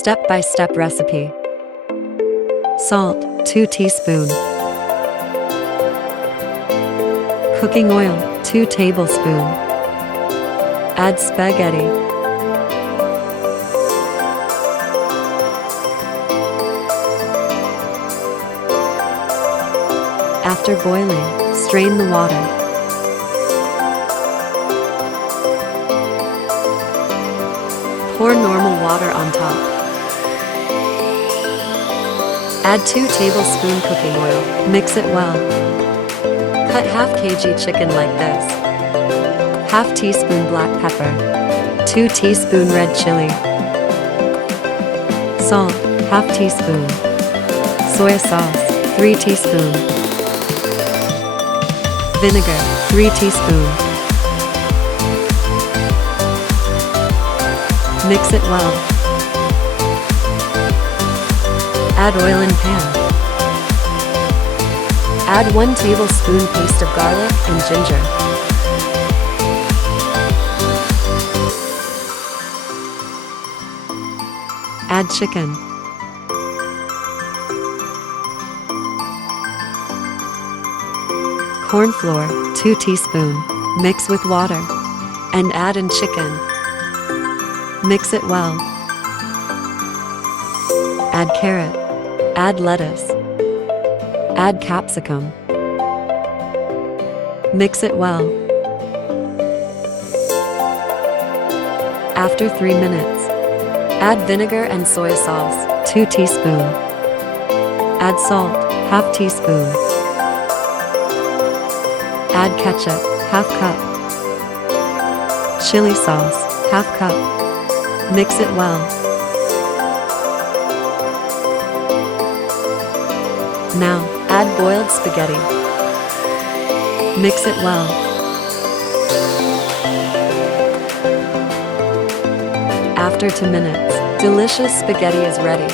Step-by-step recipe. Salt, 2 teaspoons. Cooking oil, 2 tablespoons. Add spaghetti. After boiling, strain the water. Pour normal water on top. Add 2 tablespoons cooking oil. Mix it well. Cut ½ kg chicken like this. ½ teaspoon black pepper. 2 teaspoon red chili. Salt, ½ teaspoon. Soy sauce, 3 teaspoon. Vinegar, 3 teaspoon. Mix it well. Add oil in pan. Add 1 tablespoon paste of garlic and ginger. Add chicken. Corn flour, 2 teaspoons. Mix with water. And add in chicken. Mix it well. Add carrot. Add lettuce. Add capsicum. Mix it well. After 3 minutes, add vinegar and soy sauce, 2 teaspoons. Add salt, ½ teaspoon. Add ketchup, ½ cup. Chili sauce, ½ cup. Mix it well. Now, add boiled spaghetti. Mix it well. After 2 minutes, delicious spaghetti is ready.